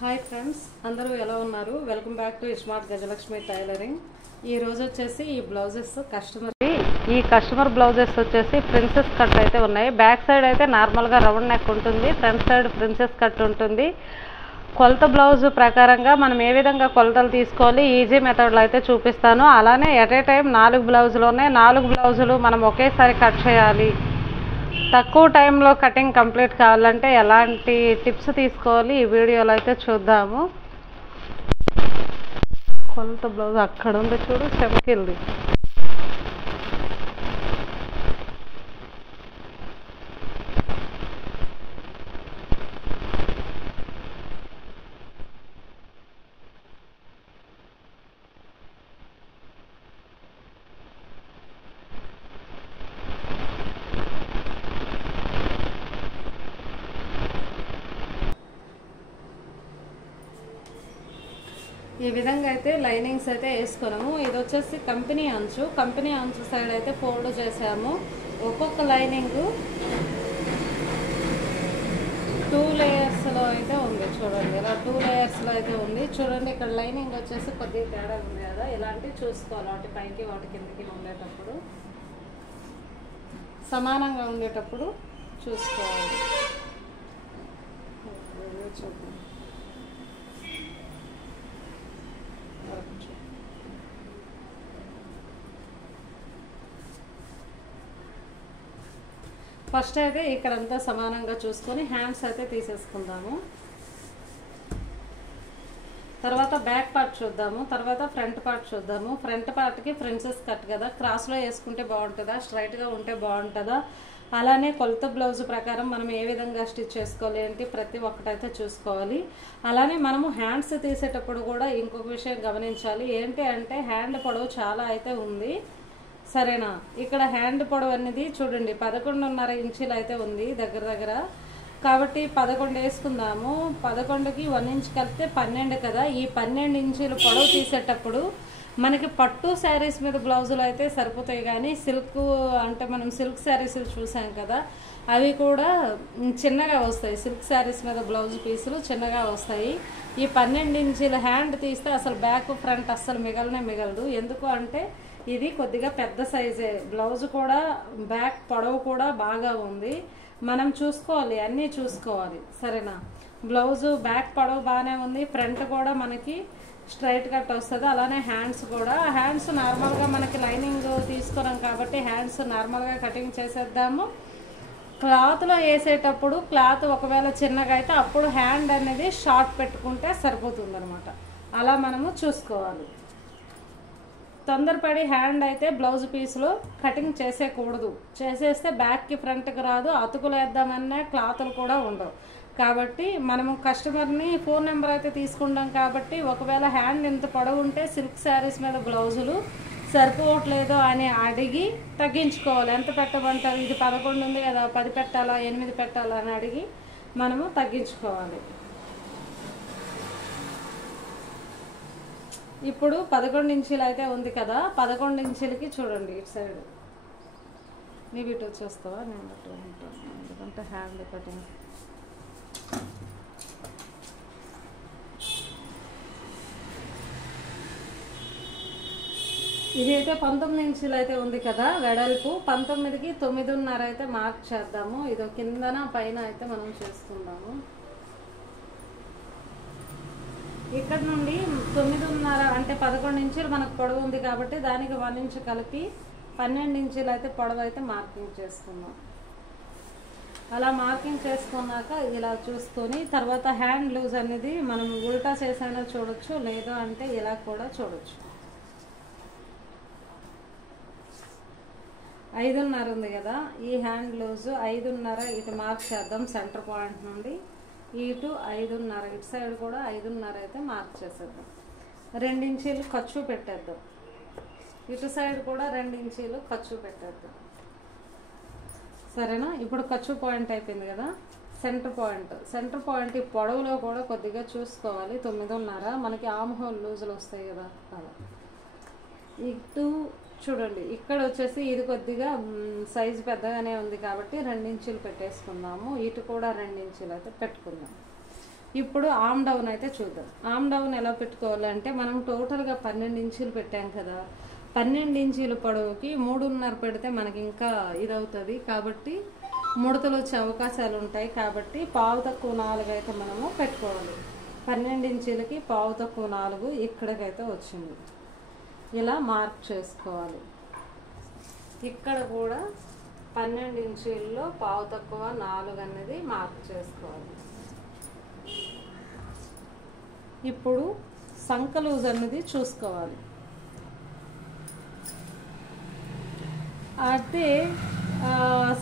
Hi friends, అందరూ ఎలా ఉన్నారు? Welcome back to smart Gajalakshmi tailoring. ఈ రోజు వచ్చేసి ఈ బ్లౌజెస్ కస్టమర్ బ్లౌజెస్ వచ్చేసి ప్రిన్సెస్ కట్ అయితే ఉన్నాయి. బ్యాక్ సైడ్ అయితే నార్మల్గా రౌండ్ నెక్ ఉంటుంది, ఫ్రంట్ సైడ్ ప్రిన్సెస్ కట్ ఉంటుంది. కొలత బ్లౌజ్ ప్రకారంగా మనం ఏ విధంగా కొలతలు తీసుకోవాలి ఈజీ మెథడ్లో అయితే చూపిస్తాను. అలానే ఎట్ ఏ టైం 4 బ్లౌజులు ఉన్నాయి. 4 బ్లౌజులు మనం ఒకేసారి కట్ చేయాలి, తక్కువ టైంలో కటింగ్ కంప్లీట్ కావాలంటే ఎలాంటి టిప్స్ తీసుకోవాలి ఈ వీడియోలో అయితే చూద్దాము. కొలత బ్లౌజ్ అక్కడ ఉంది చూడు, చెమకిల్ది. ఈ విధంగా అయితే లైనింగ్స్ అయితే వేసుకున్నాము. ఇది వచ్చేసి కంపెనీ అంచు సైడ్ అయితే ఫోల్డ్ చేసాము. ఒక్కొక్క లైనింగ్ 2 లేయర్స్లో అయితే ఉంది చూడండి. ఇలా 2 లేయర్స్లో అయితే ఉంది చూడండి. ఇక్కడ లైనింగ్ వచ్చేసి కొద్దిగా తేడా ఉంది కదా, ఇలాంటివి చూసుకోవాలి. వాటి పైకి వాటి కిందకి ఉండేటప్పుడు సమానంగా ఉండేటప్పుడు చూసుకోవాలి. చూద్దాం. ఫస్ట్ అయితే ఇక్కడంతా సమానంగా చూసుకొని హ్యాండ్స్ అయితే తీసేసుకుందాము. తర్వాత బ్యాక్ పార్ట్ చూద్దాము, తర్వాత ఫ్రంట్ పార్ట్ చూద్దాము. ఫ్రంట్ పార్ట్కి ప్రిన్సెస్ కట్ కదా, క్రాస్లో వేసుకుంటే బాగుంటుందా, స్ట్రైట్గా ఉంటే బాగుంటుందా, అలానే కొలత బ్లౌజ్ ప్రకారం మనం ఏ విధంగా స్టిచ్ చేసుకోవాలి ఏంటి ప్రతి ఒక్కటైతే చూసుకోవాలి. అలానే మనము హ్యాండ్స్ తీసేటప్పుడు కూడా ఇంకొక విషయం గమనించాలి. ఏంటి అంటే హ్యాండ్ పొడవు చాలా అయితే ఉంది, సరేనా? ఇక్కడ హ్యాండ్ పొడవు అనేది చూడండి 11.5 ఇంచులు అయితే ఉంది దగ్గర. కాబట్టి 11 వేసుకుందాము. 11కి 1 ఇంచ్ కలిపితే 12 కదా. ఈ 12 ఇంచులు పొడవు తీసేటప్పుడు మనకి పట్టు శారీస్ మీద బ్లౌజులు అయితే సరిపోతాయి, కానీ సిల్క్ అంటే మనం సిల్క్ శారీస్ చూసాం కదా, అవి కూడా చిన్నగా వస్తాయి. సిల్క్ శారీస్ మీద బ్లౌజ్ పీసులు చిన్నగా వస్తాయి. ఈ 12 ఇంచుల హ్యాండ్ తీస్తే అసలు బ్యాక్ ఫ్రంట్ అస్సలు మిగలదు. ఎందుకు అంటే ఇది కొద్దిగా పెద్ద సైజే, బ్లౌజ్ కూడా బ్యాక్ పొడవు కూడా బాగా ఉంది. మనం చూసుకోవాలి, అన్నీ చూసుకోవాలి, సరేనా? బ్లౌజు బ్యాక్ పొడవు బాగానే ఉంది, ఫ్రంట్ కూడా మనకి స్ట్రైట్ కట్ వస్తుంది. అలానే హ్యాండ్స్ నార్మల్గా మనకి లైనింగ్ తీసుకున్నాం కాబట్టి హ్యాండ్స్ నార్మల్గా కటింగ్ చేసేద్దాము. క్లాత్లో వేసేటప్పుడు క్లాత్ ఒకవేళ చిన్నగా అయితే అప్పుడు హ్యాండ్ అనేది షార్ట్ పెట్టుకుంటే సరిపోతుంది అనమాట. అలా మనము చూసుకోవాలి. తొందరపడి హ్యాండ్ అయితే బ్లౌజ్ పీస్లో కటింగ్ చేసేయకూడదు. చేసేస్తే బ్యాక్కి ఫ్రంట్కి రాదు, అతుకులు వేద్దామన్నా క్లాతులు కూడా ఉండవు. కాబట్టి మనము కస్టమర్ని ఫోన్ నెంబర్ అయితే తీసుకుంటాం కాబట్టి ఒకవేళ హ్యాండ్ ఇంత పొడవు ఉంటే సిల్క్ శారీస్ మీద బ్లౌజులు సరిపోవట్లేదు అని అడిగి తగ్గించుకోవాలి. ఎంత పెట్టమంటారు, ఇది 11 ఉంది కదా, 10 పెట్టాలా 8 పెట్టాలా అని అడిగి మనము తగ్గించుకోవాలి. ఇప్పుడు 11 ఇంచులు అయితే ఉంది కదా, 11 ఇంచులకి చూడండి ఇటు సైడ్ నీవు ఇటు వచ్చేస్తావా, నేను అటు ఉంటాను ఎందుకంటే హ్యాండ్ కటింగ్. ఇది అయితే 19 ఇంచులు అయితే ఉంది కదా వెడల్పు. 19కి 9.5 అయితే మార్క్ చేద్దాము. ఇది కిందన పైన అయితే మనం చేసుకుందాము. ఇక్కడ నుండి 9.5 అంటే 11 ఇంచులు మనకు పొడవు ఉంది కాబట్టి దానికి 1 ఇంచు కలిపి 12 ఇంచులు అయితే పొడవు అయితే మార్కింగ్ చేసుకుందాం. అలా మార్కింగ్ చేసుకున్నాక ఇలా చూసుకొని తర్వాత హ్యాండ్ లూజ్ అనేది మనం ఉల్టా చేసైనా చూడొచ్చు, లేదు అంటే ఇలా కూడా చూడొచ్చు. 5.5 ఉంది కదా, ఈ హ్యాండ్ లూజ్ 5.5 ఇటు మార్క్ చేద్దాం. సెంటర్ పాయింట్ నుండి ఇటు 5.5, ఇటు సైడ్ కూడా 5.5 అయితే మార్క్ చేసేద్దాం. 2 ఇంచీలు ఖర్చు పెట్టేద్దాం. ఇటు సైడ్ కూడా 2 ఇంచీలు ఖర్చు పెట్టేద్దాం, సరేనా? ఇప్పుడు ఖర్చు పాయింట్ అయిపోయింది కదా. సెంటర్ పాయింట్ ఈ పొడవులో కూడా కొద్దిగా చూసుకోవాలి. 9.5 మనకి ఆమ్ హోల్ లూజులు వస్తాయి కదా, అలా. ఇటు చూడండి, ఇక్కడ వచ్చేసి ఇది కొద్దిగా సైజు పెద్దగానే ఉంది కాబట్టి 2 ఇంచులు పెట్టేసుకుందాము. ఇటు కూడా 2 ఇంచులు అయితే పెట్టుకుందాం. ఇప్పుడు ఆమ్ డౌన్ అయితే చూద్దాం. ఆమ్ డౌన్ ఎలా పెట్టుకోవాలంటే మనం టోటల్గా 12 ఇంచీలు పెట్టాం కదా, 12 ఇంచీల పొడవుకి 3.5 పెడితే మనకి ఇంకా ఇదవుతుంది. కాబట్టి ముడతలు వచ్చే అవకాశాలు ఉంటాయి. కాబట్టి పావు తక్కువ 4 అయితే మనము పెట్టుకోవాలి. 12 ఇంచీలకి పావు తక్కువ 4 ఇక్కడికైతే వచ్చింది. ఇలా మార్క్ చేసుకోవాలి. ఇక్కడ కూడా 12 ఇంచీల్లో పావు తక్కువ 4 అనేది మార్క్ చేసుకోవాలి. ఇప్పుడు సంక లూజ్ అనేది చూసుకోవాలి. అయితే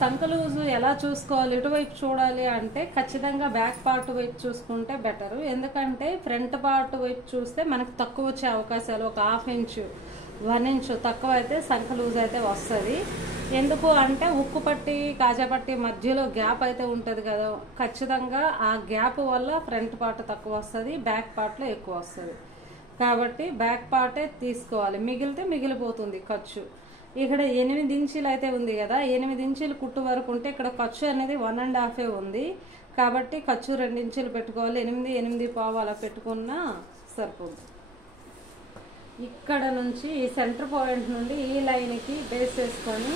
సంక లూజు ఎలా చూసుకోవాలి, ఎటువైపు చూడాలి అంటే ఖచ్చితంగా బ్యాక్ పార్ట్ వైపు చూసుకుంటే బెటరు. ఎందుకంటే ఫ్రంట్ పార్ట్ వైపు చూస్తే మనకు తక్కువ వచ్చే అవకాశాలు, ఒక 1/2 ఇంచు 1 ఇంచు తక్కువ అయితే సంక లూజ్ అయితే వస్తుంది. ఎందుకు అంటే ఉక్కు పట్టి కాజా పట్టి మధ్యలో గ్యాప్ అయితే ఉంటుంది కదా, ఖచ్చితంగా ఆ గ్యాప్ వల్ల ఫ్రంట్ పార్ట్ తక్కువ వస్తుంది, బ్యాక్ పార్ట్లో ఎక్కువ వస్తుంది. కాబట్టి బ్యాక్ పార్టే తీసుకోవాలి. మిగిలితే మిగిలిపోతుంది ఖర్చు. ఇక్కడ 8 ఇంచీలు అయితే ఉంది కదా, 8 ఇంచీలు కుట్టు వరకు ఉంటే ఇక్కడ ఖర్చు అనేది 1.5 ఉంది. కాబట్టి ఖర్చు 2 ఇంచీలు పెట్టుకోవాలి. 8, 8.5 అలా పెట్టుకున్నా సరిపోతుంది. ఇక్కడ నుంచి ఈ సెంటర్ పాయింట్ నుండి ఈ లైన్కి బేస్ చేసుకొని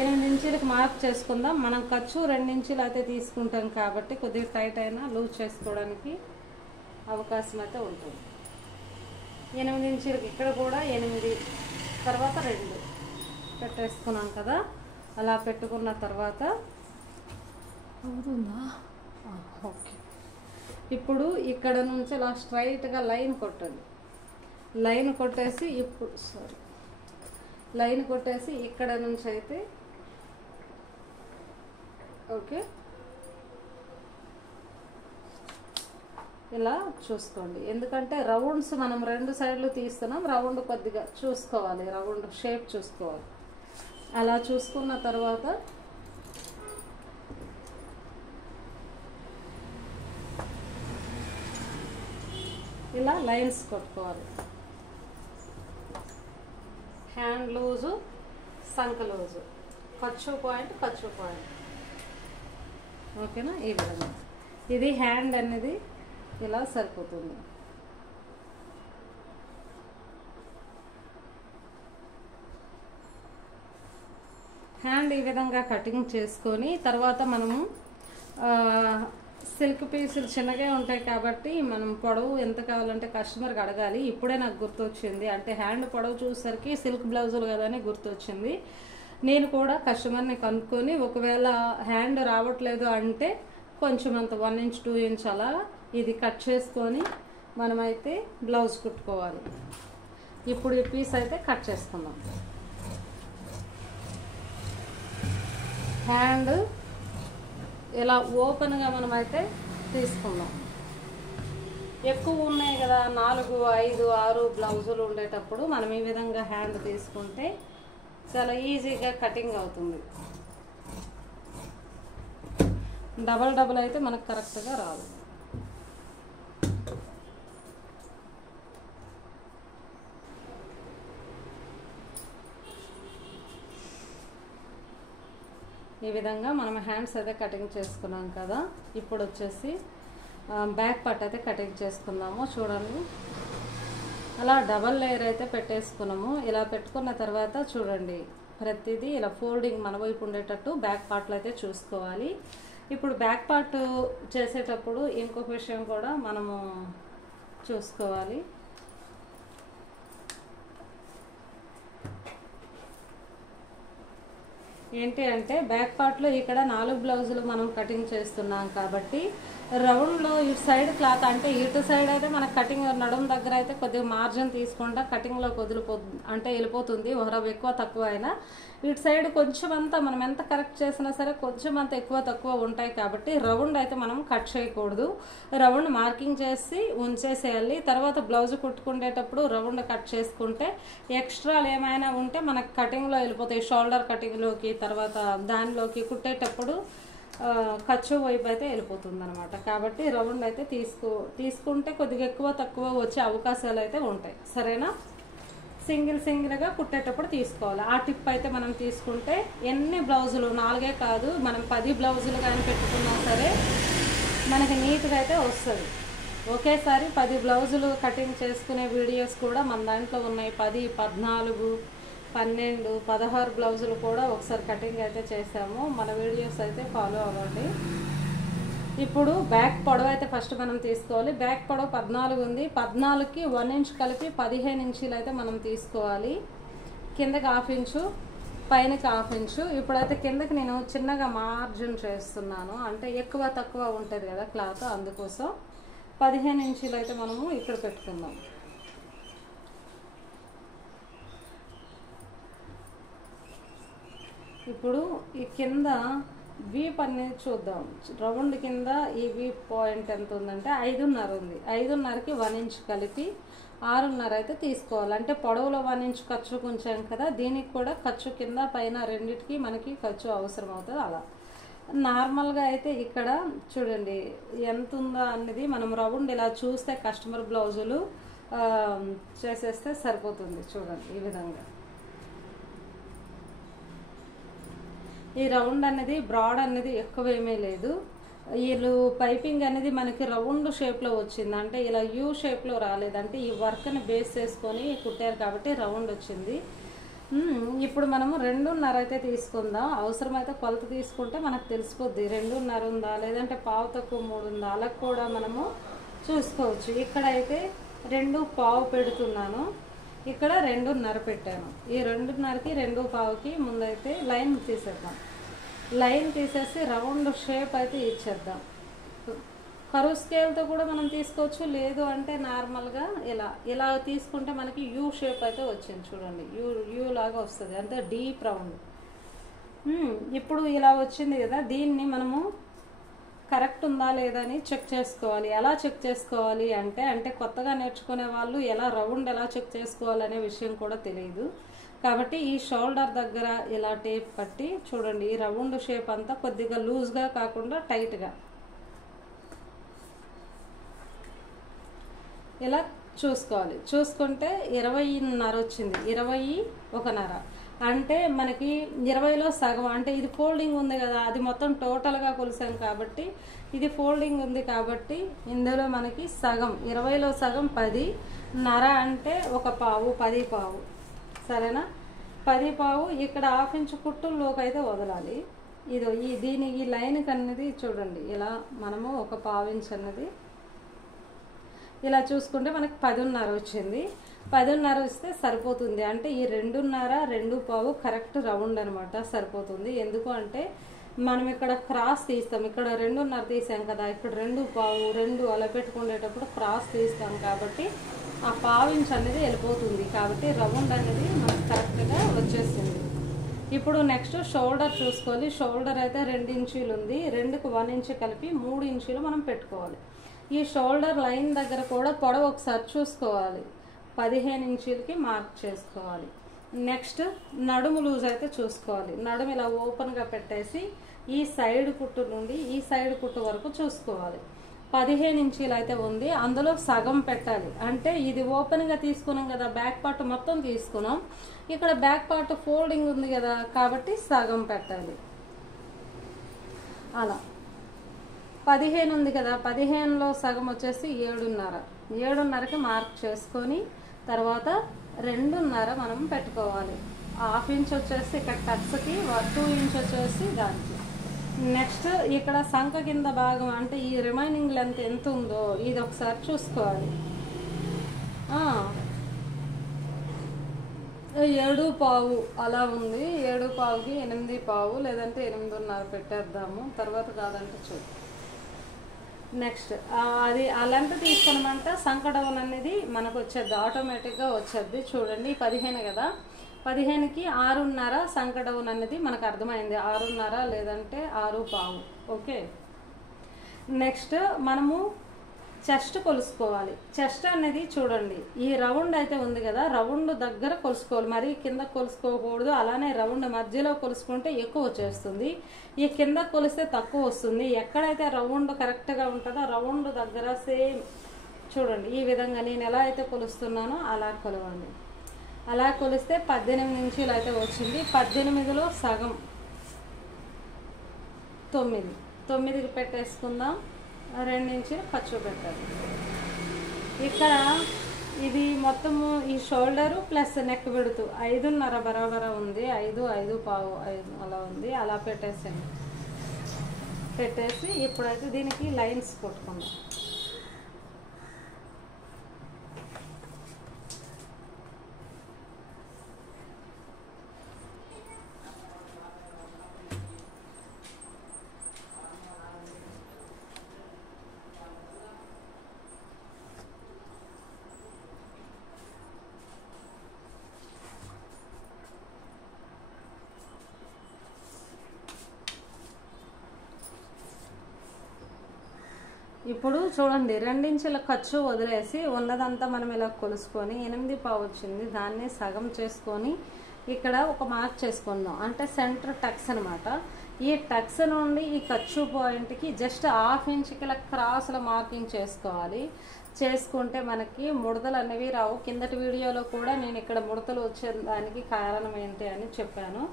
8 ఇంచీలకు మార్క్ చేసుకుందాం. మనం ఖర్చు 2 ఇంచీలు అయితే తీసుకుంటాం కాబట్టి కొద్దిగా టైట్ అయినా లూజ్ చేసుకోవడానికి అవకాశం అయితే ఉంటుంది. 8 ఇంచీలకి ఇక్కడ కూడా 8 తర్వాత 2 పెట్టేసుకున్నాం కదా. అలా పెట్టుకున్న తర్వాత అవుతుందా? ఓకే. ఇప్పుడు ఇక్కడ నుంచి ఇలా స్ట్రైట్గా లైన్ కొట్టండి. లైన్ కొట్టేసి లైన్ కొట్టేసి ఇక్కడ నుంచి అయితే ఓకే ఇలా చూసుకోండి. ఎందుకంటే రౌండ్స్ మనం 2 సైడ్లు తీస్తున్నాం, రౌండ్ కొద్దిగా చూసుకోవాలి, రౌండ్ షేప్ చూసుకోవాలి. అలా చూసుకున్న తర్వాత ఇలా లైన్స్ కొట్టుకోవాలి. హ్యాండ్ లూజు, సంక లూజు, ఖర్చు పాయింట్ ఓకేనా. ఈ విధంగా ఇది హ్యాండ్ అనేది ఇలా సరిపోతుంది. హ్యాండ్ ఈ విధంగా కటింగ్ చేసుకొని తర్వాత మనము సిల్క్ పీసులు చిన్నగా ఉంటాయి కాబట్టి మనం పొడవు ఎంత కావాలంటే కస్టమర్కి అడగాలి. ఇప్పుడే నాకు గుర్తొచ్చింది, అంటే హ్యాండ్ పొడవు చూసేసరికి సిల్క్ బ్లౌజులు కదా అని గుర్తొచ్చింది. నేను కూడా కస్టమర్ని కనుక్కొని ఒకవేళ హ్యాండ్ రావట్లేదు అంటే కొంచెం అంత 1 ఇంచ్ 2 ఇంచ్ అలా ఇది కట్ చేసుకొని మనమైతే బ్లౌజ్ కుట్టుకోవాలి. ఇప్పుడు ఈ పీస్ అయితే కట్ చేసుకుందాం. హ్యాండ్ ఇలా ఓపెన్గా మనమైతే తీసుకుందాం. ఎక్కువ ఉన్నాయి కదా, 4, 5, 6 బ్లౌజులు ఉండేటప్పుడు మనం ఈ విధంగా హ్యాండ్ తీసుకుంటే చాలా ఈజీగా కటింగ్ అవుతుంది. డబల్ అయితే మనకు కరెక్ట్గా రాదు. ఈ విధంగా మనం హ్యాండ్స్ అయితే కటింగ్ చేసుకున్నాం కదా. ఇప్పుడు వచ్చేసి బ్యాక్ పార్ట్ అయితే కటింగ్ చేసుకుందాము. చూడండి, అలా డబల్ లేయర్ అయితే పెట్టేసుకున్నాము. ఇలా పెట్టుకున్న తర్వాత చూడండి, ప్రతిదీ ఇలా ఫోల్డింగ్ మన వైపు ఉండేటట్టు బ్యాక్ పార్ట్లో అయితే చూసుకోవాలి. ఇప్పుడు బ్యాక్ పార్ట్ చేసేటప్పుడు ఇంకొక విషయం కూడా మనము చూసుకోవాలి. ఏంటి అంటే బ్యాక్ పార్ట్లో ఇక్కడ 4 బ్లౌజులు మనం కటింగ్ చేస్తున్నాం కాబట్టి రౌండ్లో ఇటు సైడ్ క్లాత్ అంటే ఇటు సైడ్ అయితే మన కటింగ్ నడుం దగ్గర అయితే కొద్దిగా మార్జిన్ తీసుకుంటా కటింగ్లో అంటే వెళ్ళిపోతుంది. ఒకరవ ఎక్కువ తక్కువ అయినా ఇటు సైడ్ కొంచెం అంతా మనం ఎంత కరెక్ట్ చేసినా సరే కొంచెం అంత ఎక్కువ తక్కువ ఉంటాయి కాబట్టి రౌండ్ అయితే మనం కట్ చేయకూడదు. రౌండ్ మార్కింగ్ చేసి ఉంచేసేయాలి. తర్వాత బ్లౌజ్ కుట్టుకునేటప్పుడు రౌండ్ కట్ చేసుకుంటే ఎక్స్ట్రాలు ఏమైనా ఉంటే మనకు కటింగ్లో వెళ్ళిపోతాయి. షోల్డర్ కటింగ్లోకి తర్వాత దానిలోకి కుట్టేటప్పుడు ఖర్చు వైపు అయితే వెళ్ళిపోతుంది అనమాట. కాబట్టి రౌండ్ అయితే తీసుకుంటే కొద్దిగా ఎక్కువ తక్కువ వచ్చే అవకాశాలు అయితే ఉంటాయి. సరేనా? సింగిల్గా కుట్టేటప్పుడు తీసుకోవాలి. ఆ టిప్ అయితే మనం తీసుకుంటే ఎన్ని బ్లౌజులు 4 కాదు మనం 10 బ్లౌజులు కానీ పెట్టుకున్నా సరే మనకి నీట్గా అయితే వస్తుంది. ఒకేసారి 10 బ్లౌజులు కటింగ్ చేసుకునే వీడియోస్ కూడా మన దాంట్లో ఉన్నాయి. 10, 14, 12, 16 బ్లౌజులు కూడా ఒకసారి కటింగ్ అయితే చేసాము. మన వీడియోస్ అయితే ఫాలో అవ్వండి. ఇప్పుడు బ్యాక్ పొడవు అయితే ఫస్ట్ మనం తీసుకోవాలి. బ్యాక్ పొడవు 14 ఉంది. 14కి 1 ఇంచ్ కలిపి 15 ఇంచీలు అయితే మనం తీసుకోవాలి. కిందకి 1/2 ఇంచు, పైనకి 1/2 ఇంచు. ఇప్పుడైతే కిందకి నేను చిన్నగా మార్జిన్ చేస్తున్నాను, అంటే ఎక్కువ తక్కువ ఉంటుంది కదా క్లాత్, అందుకోసం 15 ఇంచీలు అయితే మనము ఇక్కడ పెట్టుకుందాం. ఇప్పుడు ఈ కింద వీప్ అనేది చూద్దాం. రౌండ్ కింద ఈ వీప్ పాయింట్ ఎంత ఉందంటే 5.5 ఉంది. 5.5కి 1 ఇంచ్ కలిపి 6.5 అయితే తీసుకోవాలి. అంటే పొడవులో 1 ఇంచ్ ఖర్చు ఉంచాం కదా, దీనికి కూడా ఖర్చు కింద పైన రెండిటికి మనకి ఖర్చు అవసరం అవుతుంది. అలా నార్మల్గా అయితే ఇక్కడ చూడండి ఎంత ఉందో అనేది మనం రౌండ్ ఇలా చూస్తే కస్టమర్ బ్లౌజులు చేసేస్తే సరిపోతుంది. చూడండి ఈ విధంగా ఈ రౌండ్ అనేది బ్రాడ్ అనేది ఎక్కువేమీ లేదు. వీళ్ళు పైపింగ్ అనేది మనకి రౌండ్ షేప్లో వచ్చింది, అంటే ఇలా యూ షేప్లో రాలేదంటే ఈ వర్క్ని బేస్ చేసుకొని కుట్టారు కాబట్టి రౌండ్ వచ్చింది. ఇప్పుడు మనము 2.5 అయితే తీసుకుందాం. అవసరమైతే కొలత తీసుకుంటే మనకు తెలిసిపోద్ది 2.5 ఉందా లేదంటే పావు తక్కువ 3 ఉందా, అలా కూడా మనము చూసుకోవచ్చు. ఇక్కడైతే 2.5 పెడుతున్నాను, ఇక్కడ 2.5 పెట్టాను. ఈ 2.5కి 2.5కి ముందైతే లైన్ తీసేద్దాం. లైన్ తీసేసి రౌండ్ షేప్ అయితే ఇచ్చేద్దాం. కరువు స్కేల్తో కూడా మనం తీసుకోవచ్చు, లేదు అంటే నార్మల్గా ఇలా తీసుకుంటే మనకి యూ షేప్ అయితే వచ్చింది. చూడండి యూ లాగా వస్తుంది, అంటే డీప్ రౌండ్. ఇప్పుడు ఇలా వచ్చింది కదా, దీన్ని మనము కరెక్ట్ ఉందా లేదా అని చెక్ చేసుకోవాలి. ఎలా చెక్ చేసుకోవాలి అంటే కొత్తగా నేర్చుకునే వాళ్ళు రౌండ్ ఎలా చెక్ చేసుకోవాలనే విషయం కూడా తెలియదు. కాబట్టి ఈ షోల్డర్ దగ్గర ఇలా టేప్ పట్టి చూడండి, ఈ రౌండ్ షేప్ అంతా కొద్దిగా లూజ్గా కాకుండా టైట్గా ఇలా చూసుకోవాలి. చూసుకుంటే 20.5 వచ్చింది, 21.5 అంటే మనకి 20లో సగం, అంటే ఇది ఫోల్డింగ్ ఉంది కదా, అది మొత్తం టోటల్గా కొలిసాం కాబట్టి ఇది ఫోల్డింగ్ ఉంది కాబట్టి ఇందులో మనకి సగం 20లో సగం 10.5 అంటే 1 పావు 10 పావు, సరేనా? 10 పావు. ఇక్కడ 1/2 ఇంచు కుట్టుల్లోకి అయితే వదలాలి. దీని ఈ లైన్కి అన్నది చూడండి, ఇలా మనము 1 పావు ఇంచ్ అన్నది ఇలా చూసుకుంటే మనకి 10.5 వచ్చింది. 10.5 ఇస్తే సరిపోతుంది. అంటే ఈ 2.5, 2 పావు కరెక్ట్ రౌండ్ అనమాట, సరిపోతుంది. ఎందుకు అంటే మనం ఇక్కడ క్రాస్ తీస్తాం, ఇక్కడ 2.5 తీసాం కదా, ఇక్కడ 2 పావు 2 అలా పెట్టుకునేటప్పుడు క్రాస్ తీస్తాం కాబట్టి ఆ పావు ఇంచ్ అనేది వెళ్ళిపోతుంది. కాబట్టి రౌండ్ అనేది మనకు కరెక్ట్గా వచ్చేసింది. ఇప్పుడు నెక్స్ట్ షోల్డర్ చూసుకోవాలి. షోల్డర్ అయితే 2 ఇంచీలు ఉంది, 2కి 1 ఇంచ్ కలిపి 3 ఇంచీలు మనం పెట్టుకోవాలి. ఈ షోల్డర్ లైన్ దగ్గర కూడా పొడవు ఒకసారి చూసుకోవాలి, 15 ఇంచీలకి మార్క్ చేసుకోవాలి. నెక్స్ట్ నడుము లూజ్ అయితే చూసుకోవాలి. నడుము ఇలా ఓపెన్గా పెట్టేసి ఈ సైడ్ కుట్టు నుండి ఈ సైడ్ కుట్టు వరకు చూసుకోవాలి. 15 ఇంచీలు అయితే ఉంది, అందులో సగం పెట్టాలి. అంటే ఇది ఓపెన్గా తీసుకున్నాం కదా, బ్యాక్ పార్ట్ మొత్తం తీసుకున్నాం, ఇక్కడ బ్యాక్ పార్ట్ ఫోల్డింగ్ ఉంది కదా కాబట్టి సగం పెట్టాలి. అలా 15 ఉంది కదా, 15లో సగం వచ్చేసి 7.5. 7.5కి మార్క్ చేసుకొని తర్వాత 2.5 మనం పెట్టుకోవాలి. 1/2 ఇంచ్ వచ్చేసి ఇక్కడ టక్స్కి, 2 ఇంచ్ వచ్చేసి దానికి. నెక్స్ట్ ఇక్కడ సంఖ కింద భాగం అంటే ఈ రిమైనింగ్ లెంత్ ఎంత ఉందో ఇది ఒకసారి చూసుకోవాలి. 7 పావు అలా ఉంది. 7 పావుకి 8 పావు లేదంటే 8.5 పెట్టేద్దాము, తర్వాత కాదంటే చూడు. నెక్స్ట్ అది ఆ లెంత్ తీసుకున్నామంటే సంఖ డౌన్ అనేది మనకు వచ్చేది, ఆటోమేటిక్గా వచ్చేది. చూడండి 15 కదా, 15కి 6.5 సంఖ డౌన్ అనేది మనకు అర్థమైంది, 6.5 లేదంటే 6 పావు. ఓకే, నెక్స్ట్ మనము చెస్ట్ కొలుసుకోవాలి. చెస్ట్ అనేది చూడండి ఈ రౌండ్ అయితే ఉంది కదా, రౌండ్ దగ్గర కొలుసుకోవాలి, మరి కింద కొలుసుకోకూడదు. అలానే రౌండ్ మధ్యలో కొలుసుకుంటే ఎక్కువ వచ్చేస్తుంది, ఈ కింద కొలిస్తే తక్కువ వస్తుంది. ఎక్కడైతే రౌండ్ కరెక్ట్గా ఉంటుందో రౌండ్ దగ్గర సేమ్ చూడండి ఈ విధంగా నేను ఎలా అయితే కొలుస్తున్నానో అలా కొలవండి. అలా కొలిస్తే 18 ఇంచీలు అయితే వచ్చింది. 18లో సగం 9కి పెట్టేసుకుందాం. 2 ఇంచులు ఖర్చు పెట్టాలి. ఇక్కడ ఇది మొత్తము ఈ షోల్డరు ప్లస్ నెక్ విడుతు 5.5 బరాబరా ఉంది. 5, 5.5, 5 అలా ఉంది. అలా పెట్టేసాను. పెట్టేసి ఇప్పుడైతే దీనికి లైన్స్ కొట్టుకుందాం. ఇప్పుడు చూడండి 2 ఇంచుల ఖర్చు వదిలేసి ఉన్నదంతా మనం ఇలా కొలుసుకొని 8.5 వచ్చింది. దాన్ని సగం చేసుకొని ఇక్కడ ఒక మార్క్ చేసుకుందాం. అంటే సెంటర్ టక్స్ అనమాట. ఈ టక్స్ నుండి ఈ ఖర్చు పాయింట్కి జస్ట్ 1/2 ఇంచుకి ఇలా క్రాస్లో మార్కింగ్ చేసుకోవాలి. చేసుకుంటే మనకి ముడతలు అనేవి రావు. కిందటి వీడియోలో కూడా నేను ఇక్కడ ముడతలు వచ్చేదానికి కారణం ఏంటి అని చెప్పాను.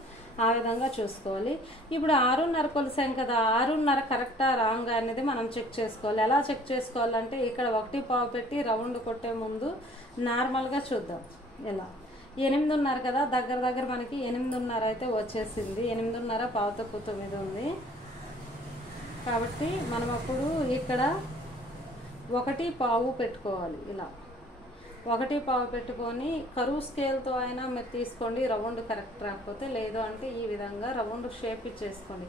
ఆ విధంగా చూసుకోవాలి. ఇప్పుడు 6.5 కొలిసాం కదా, 6.5 కరెక్టా రాంగ్ అనేది మనం చెక్ చేసుకోవాలి. ఎలా చెక్ చేసుకోవాలంటే ఇక్కడ 1.5 పెట్టి రౌండ్ కొట్టే ముందు నార్మల్గా చూద్దాం. ఇలా 8.5 కదా, దగ్గర దగ్గర మనకి 8.5 అయితే వచ్చేసింది. 8.5 పావు తక్కువ 9 ఉంది కాబట్టి మనం అప్పుడు ఇక్కడ 1.5 పెట్టుకోవాలి. ఇలా 1.5 పెట్టుకొని కరువు స్కేల్తో అయినా మీరు తీసుకోండి, రౌండ్ కరెక్ట్ రాకపోతే. లేదు అంటే ఈ విధంగా రౌండ్ షేప్ ఇచ్చేసుకోండి.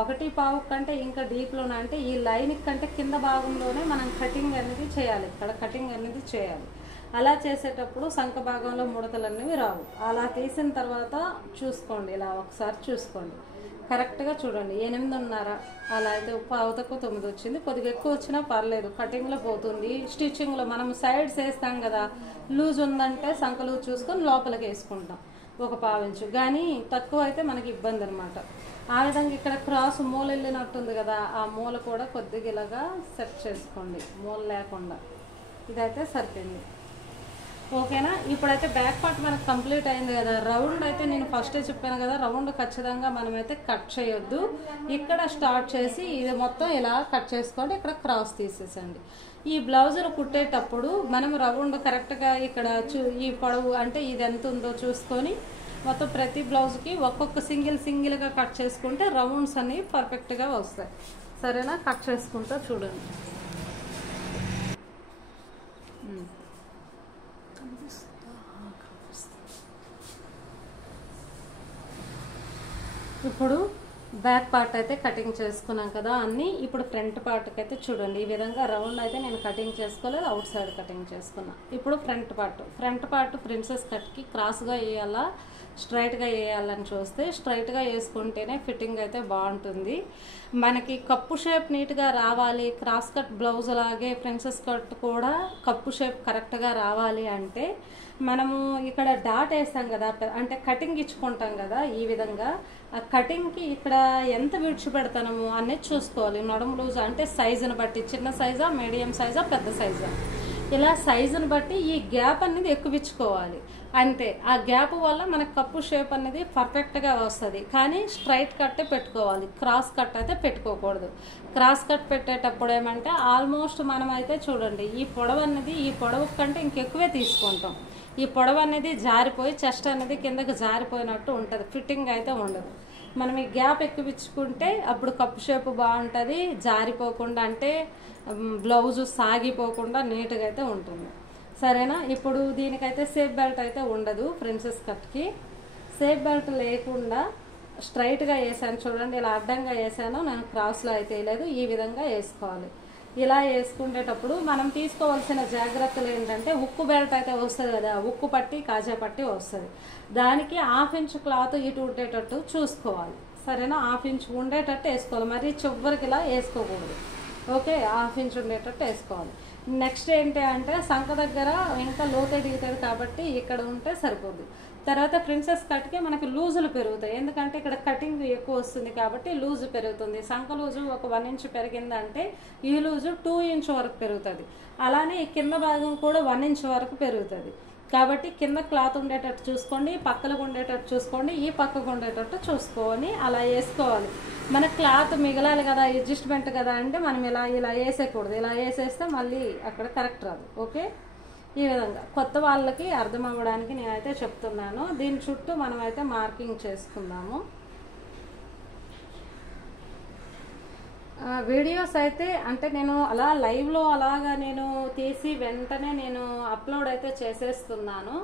1.5 కంటే ఇంకా డీప్లోనే అంటే ఈ లైన్ కంటే కింద భాగంలోనే మనం కటింగ్ అనేది చేయాలి. ఇక్కడ కటింగ్ అనేది చేయాలి. అలా చేసేటప్పుడు సంఖ భాగంలో ముడతలు అనేవి రావు. అలా తీసిన తర్వాత చూసుకోండి, ఇలా ఒకసారి చూసుకోండి, కరెక్ట్గా చూడండి. 8.5 అలా అయితే పావు తక్కువ 9 వచ్చింది. కొద్దిగా ఎక్కువ వచ్చినా పర్లేదు, కటింగ్లో పోతుంది. స్టిచ్చింగ్లో మనం సైడ్స్ వేస్తాం కదా, లూజ్ ఉందంటే సంఖ లూజ్ చూసుకొని లోపలికి వేసుకుంటాం 1/4 ఇంచు. కానీ తక్కువ అయితే మనకి ఇబ్బంది అనమాట. ఆ విధంగా ఇక్కడ క్రాస్ మూల వెళ్ళినట్టుంది కదా, ఆ మూల కూడా కొద్దిగా ఇలాగా సెట్ చేసుకోండి, మూల లేకుండా. ఇదైతే సరిపోయింది. ఓకేనా. ఇప్పుడైతే బ్యాక్ పార్ట్ మనకు కంప్లీట్ అయింది కదా. రౌండ్ అయితే నేను ఫస్టే చెప్పాను కదా, రౌండ్ ఖచ్చితంగా మనమైతే కట్ చేయొద్దు. ఇక్కడ స్టార్ట్ చేసి ఇది మొత్తం ఇలా కట్ చేసుకోండి, ఇక్కడ క్రాస్ తీసేసండి. ఈ బ్లౌజులు కుట్టేటప్పుడు మనం రౌండ్ కరెక్ట్గా ఇక్కడ ఈ పొడవు అంటే ఇది ఎంత ఉందో చూసుకొని మొత్తం ప్రతి బ్లౌజ్కి ఒక్కొక్క సింగిల్గా కట్ చేసుకుంటే రౌండ్స్ అనేవి పర్ఫెక్ట్గా వస్తాయి. సరేనా. కట్ చేసుకుంటా చూడండి. ఇప్పుడు బ్యాక్ పార్ట్ అయితే కటింగ్ చేసుకున్నాం కదా అన్నీ. ఇప్పుడు ఫ్రంట్ పార్ట్కి అయితే చూడండి, ఈ విధంగా రౌండ్ అయితే నేను కటింగ్ చేసుకోలేదు, అవుట్ సైడ్ కటింగ్ చేసుకున్నా. ఇప్పుడు ఫ్రంట్ పార్ట్ ప్రిన్సెస్ కట్కి క్రాస్గా వేయాలా స్ట్రైట్గా వేయాలని చూస్తే స్ట్రైట్గా వేసుకుంటేనే ఫిట్టింగ్ అయితే బాగుంటుంది. మనకి కప్పు షేప్ నీట్గా రావాలి, క్రాస్ కట్ బ్లౌజ్ లాగే ప్రిన్సెస్ కట్ కూడా కప్పు షేప్ కరెక్ట్గా రావాలి అంటే మనము ఇక్కడ డాట్ వేస్తాం కదా, అంటే కటింగ్ ఇచ్చుకుంటాం కదా. ఈ విధంగా ఆ కటింగ్కి ఇక్కడ ఎంత విడిచిపెడతాము అనేది చూసుకోవాలి. నడుము లూజ్ అంటే సైజుని బట్టి, చిన్న సైజా మీడియం సైజా పెద్ద సైజా, ఇలా సైజుని బట్టి ఈ గ్యాప్ అనేది ఎక్కువ ఇచ్చుకోవాలి. అంతే. ఆ గ్యాప్ వల్ల మనకు కప్పు షేప్ అనేది పర్ఫెక్ట్గా వస్తుంది. కానీ స్ట్రైట్ కట్టే పెట్టుకోవాలి, క్రాస్ కట్ అయితే పెట్టుకోకూడదు. క్రాస్ కట్ పెట్టేటప్పుడు ఏమంటే ఆల్మోస్ట్ మనం అయితే చూడండి, ఈ పొడవు అనేది ఈ పొడవు కంటే ఇంకెక్కువే తీసుకుంటాం. ఈ పొడవు అనేది జారిపోయి చెస్ట్ అనేది కిందకి జారిపోయినట్టు ఉంటుంది, ఫిట్టింగ్ అయితే ఉండదు. మనం ఈ గ్యాప్ ఎక్కువ ఇచ్చుకుంటే అప్పుడు కప్పు షేప్ బాగుంటుంది, జారిపోకుండా అంటే బ్లౌజు సాగిపోకుండా నీట్గా అయితే ఉంటుంది. సరేనా. ఇప్పుడు దీనికైతే సేఫ్ బెల్ట్ అయితే ఉండదు. ప్రిన్సెస్ కట్కి సేఫ్ బెల్ట్ లేకుండా స్ట్రైట్గా వేసాను చూడండి, ఇలా అడ్డంగా వేసాను నేను, క్రాస్లో అయితే వేయలేదు. ఈ విధంగా వేసుకోవాలి. ఇలా వేసుకునేటప్పుడు మనం తీసుకోవాల్సిన జాగ్రత్తలు ఏంటంటే ఉక్కు బెల్ట్ అయితే వస్తుంది కదా, ఉక్కు పట్టి కాజా పట్టి వస్తుంది. దానికి 1/2 ఇంచు క్లాత్ ఇటు ఉండేటట్టు చూసుకోవాలి. సరేనా. 1/2 ఇంచు ఉండేటట్టు వేసుకోవాలి, మరి చివరికి ఇలా వేసుకోకూడదు. ఓకే. 1/2 ఇంచు ఉండేటట్టు వేసుకోవాలి. నెక్స్ట్ ఏంటి అంటే సంఖ దగ్గర ఇంకా లోతే దిగుతుంది కాబట్టి ఇక్కడ ఉంటే సరిపోద్ది. తర్వాత ప్రిన్సెస్ కట్కి మనకి లూజులు పెరుగుతాయి, ఎందుకంటే ఇక్కడ కటింగ్ ఎక్కువ వస్తుంది కాబట్టి లూజు పెరుగుతుంది. సంఖ లూజు ఒక 1 ఇంచు పెరిగిందంటే ఈ లూజు 2 ఇంచు వరకు పెరుగుతుంది. అలానే ఈ కింద భాగం కూడా 1 ఇంచు వరకు పెరుగుతుంది. కాబట్టి కింద క్లాత్ ఉండేటట్టు చూసుకోండి, పక్కలకు ఉండేటట్టు చూసుకోండి, ఈ పక్కకు ఉండేటట్టు చూసుకొని అలా వేసుకోవాలి. మన క్లాత్ మిగలాలి కదా, అడ్జస్ట్మెంట్ కదా అంటే మనం ఇలా వేసేయకూడదు. ఇలా వేసేస్తే మళ్ళీ అక్కడ కరెక్ట్ రాదు. ఓకే, ఈ విధంగా కొత్త వాళ్ళకి అర్థం అవ్వడానికి నేనైతే చెప్తున్నాను. దీని చుట్టూ మనమైతే మార్కింగ్ చేసుకుందాము. వీడియోస్ అయితే అంటే నేను అలా లైవ్లో అలాగా నేను తీసి వెంటనే నేను అప్లోడ్ అయితే చేసేస్తున్నాను.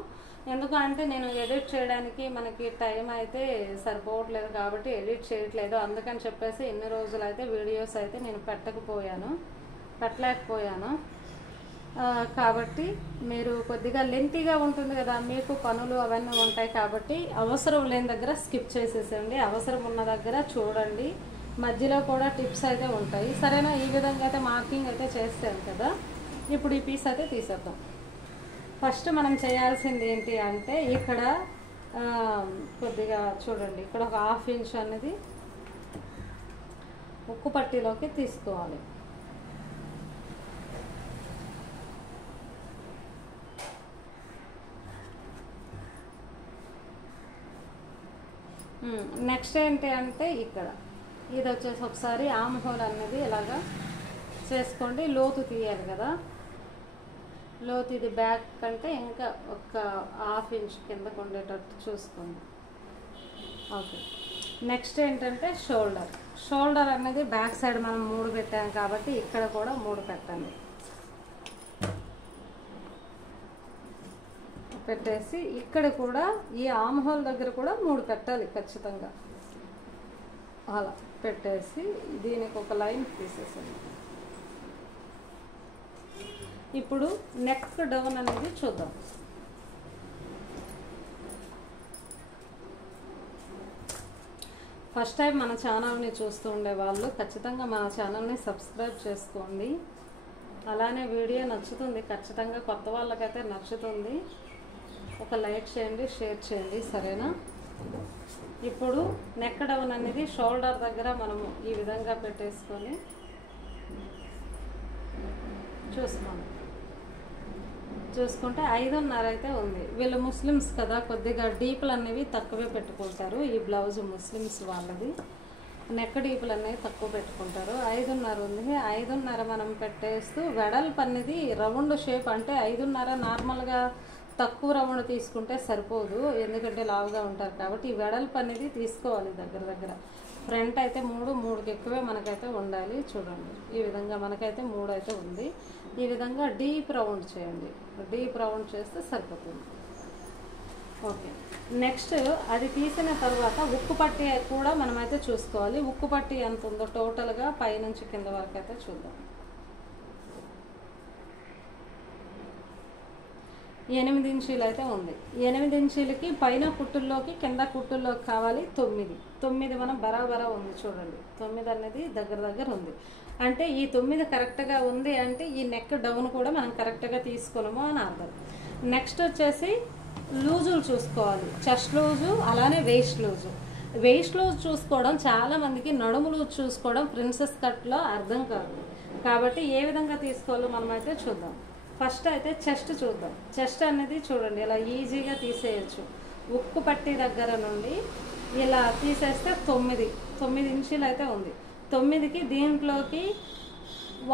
ఎందుకంటే నేను ఎడిట్ చేయడానికి మనకి టైం అయితే సరిపోవట్లేదు కాబట్టి ఎడిట్ చేయట్లేదు. అందుకని చెప్పేసి ఇన్ని రోజులు అయితే వీడియోస్ అయితే నేను పెట్టలేకపోయాను. కాబట్టి మీరు కొద్దిగా లెంతీగా ఉంటుంది కదా, మీకు పనులు అవన్నీ ఉంటాయి కాబట్టి అవసరం లేని దగ్గర స్కిప్ చేసేసండి, అవసరం ఉన్న దగ్గర చూడండి. మధ్యలో కూడా టిప్స్ అయితే ఉంటాయి. సరేనా, ఈ విధంగా అయితే మార్కింగ్ అయితే చేస్తాం కదా. ఇప్పుడు ఈ పీస్ అయితే తీసేద్దాం. ఫస్ట్ మనం చేయాల్సింది ఏంటి అంటే ఇక్కడ కొద్దిగా చూడండి, ఇక్కడ ఒక 1/2 ఇంచ్ అనేది ఉక్కు పట్టీలోకి తీసుకోవాలి. నెక్స్ట్ ఏంటి అంటే ఇక్కడ ఇది వచ్చేసి ఒకసారి ఆమ్ హోల్ అనేది ఇలాగా చేసుకోండి. లోతు తీయాలి కదా, లోతు ఇది బ్యాక్ కంటే ఇంకా ఒక 1/2 ఇంచ్ కిందకు ఉండేటట్టు చూసుకోండి. ఓకే, నెక్స్ట్ ఏంటంటే షోల్డర్ అనేది బ్యాక్ సైడ్ మనం 3 పెట్టాం కాబట్టి ఇక్కడ కూడా 3 పెట్టండి. పెట్టేసి ఇక్కడ కూడా ఈ ఆమ్ హోల్ దగ్గర కూడా 3 పెట్టాలి ఖచ్చితంగా. అలా పెట్టేసి దీనికి ఒక లైన్ తీసేసాను. ఇప్పుడు నెక్ డౌన్ అనేది చూద్దాం. ఫస్ట్ టైం మన ఛానల్ని చూస్తూ ఉండే వాళ్ళు ఖచ్చితంగా మన ఛానల్ని సబ్స్క్రైబ్ చేసుకోండి. అలానే వీడియో నచ్చుతుంది, ఖచ్చితంగా కొత్త వాళ్ళకైతే నచ్చుతుంది. ఒక లైక్ చేయండి, షేర్ చేయండి. సరేనా, ఇప్పుడు నెక్ డౌన్ అనేది షోల్డర్ దగ్గర మనము ఈ విధంగా పెట్టేసుకొని చూసుకుంటే 5.5 అయితే ఉంది. వీళ్ళు ముస్లిమ్స్ కదా, కొద్దిగా డీపులు అనేవి తక్కువే పెట్టుకుంటారు. ఈ బ్లౌజ్ ముస్లిమ్స్ వాళ్ళది, నెక్ డీపులు అనేవి తక్కువ పెట్టుకుంటారు. 5.5 ఉంది. 5.5 మనం పెట్టేస్తూ వెడల్పు అనేది రౌండ్ షేప్ అంటే 5.5 నార్మల్గా తక్కువ రౌండ్ తీసుకుంటే సరిపోదు, ఎందుకంటే లావుగా ఉంటారు కాబట్టి ఈ వెడల్పు అనేది తీసుకోవాలి దగ్గర. ఫ్రంట్ అయితే 3కి ఎక్కువే మనకైతే ఉండాలి. చూడండి, ఈ విధంగా మనకైతే 3 అయితే ఉంది. ఈ విధంగా డీప్ రౌండ్ చేయండి, డీప్ రౌండ్ చేస్తే సరిపోతుంది. ఓకే, నెక్స్ట్ అది తీసిన తర్వాత ఉక్కు పట్టి కూడా మనమైతే చూసుకోవాలి. ఉక్కు పట్టి ఎంత ఉందో టోటల్గా పైనుంచి కింద వరకు అయితే చూద్దాం. 8 ఇంచీలు అయితే ఉంది. 8 ఇంచీలకి పైన కుట్టుల్లోకి కింద కుట్టుల్లోకి కావాలి 9 మనం బరాబరా ఉంది. చూడండి, 9 అనేది దగ్గర ఉంది. అంటే ఈ 9 కరెక్ట్గా ఉంది అంటే ఈ నెక్ డౌన్ కూడా మనం కరెక్ట్గా తీసుకున్నాము అని అర్థం. నెక్స్ట్ వచ్చేసి లూజులు చూసుకోవాలి. చెస్ట్ లూజు అలానే వేస్ట్ లూజ్ చూసుకోవడం చాలామందికి నడుము లూజ్ చూసుకోవడం ప్రిన్సెస్ కట్లో అర్థం కాదు. కాబట్టి ఏ విధంగా తీసుకోవాలో మనమైతే చూద్దాం. ఫస్ట్ అయితే చెస్ట్ చూద్దాం. చెస్ట్ అనేది చూడండి ఇలా ఈజీగా తీసేయచ్చు. ఉక్కు పట్టి దగ్గర నుండి ఇలా తీసేస్తే 9 ఇంచీలు అయితే ఉంది. 9కి దీంట్లోకి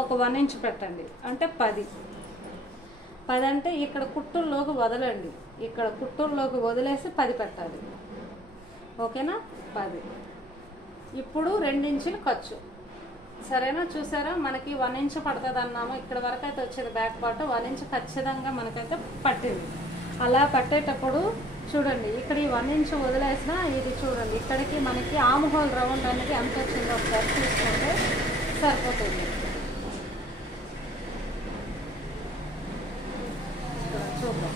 ఒక 1 ఇంచ్ పెట్టండి అంటే 10 అంటే ఇక్కడ కుట్టుల్లోకి వదలండి. ఇక్కడ కుట్టుల్లోకి వదిలేసి 10 పెట్టాలి. ఓకేనా, 10. ఇప్పుడు 2 ఇంచులు ఖర్చు. సరేనా, చూసారా మనకి 1 ఇంచ్ పడుతుంది అన్నాము. ఇక్కడ వరకు అయితే వచ్చేది బ్యాక్ పార్ట్ 1 ఇంచ్ ఖచ్చితంగా మనకైతే పట్టింది. అలా పట్టేటప్పుడు చూడండి ఇక్కడ ఈ 1 ఇంచ్ వదిలేసినా ఇది చూడండి ఇక్కడికి మనకి ఆమ్ హోల్ రౌండ్ అనేది ఎంత వచ్చిందో ఒకసారి చూసుకుంటే సరిపోతుంది. చూద్దాం.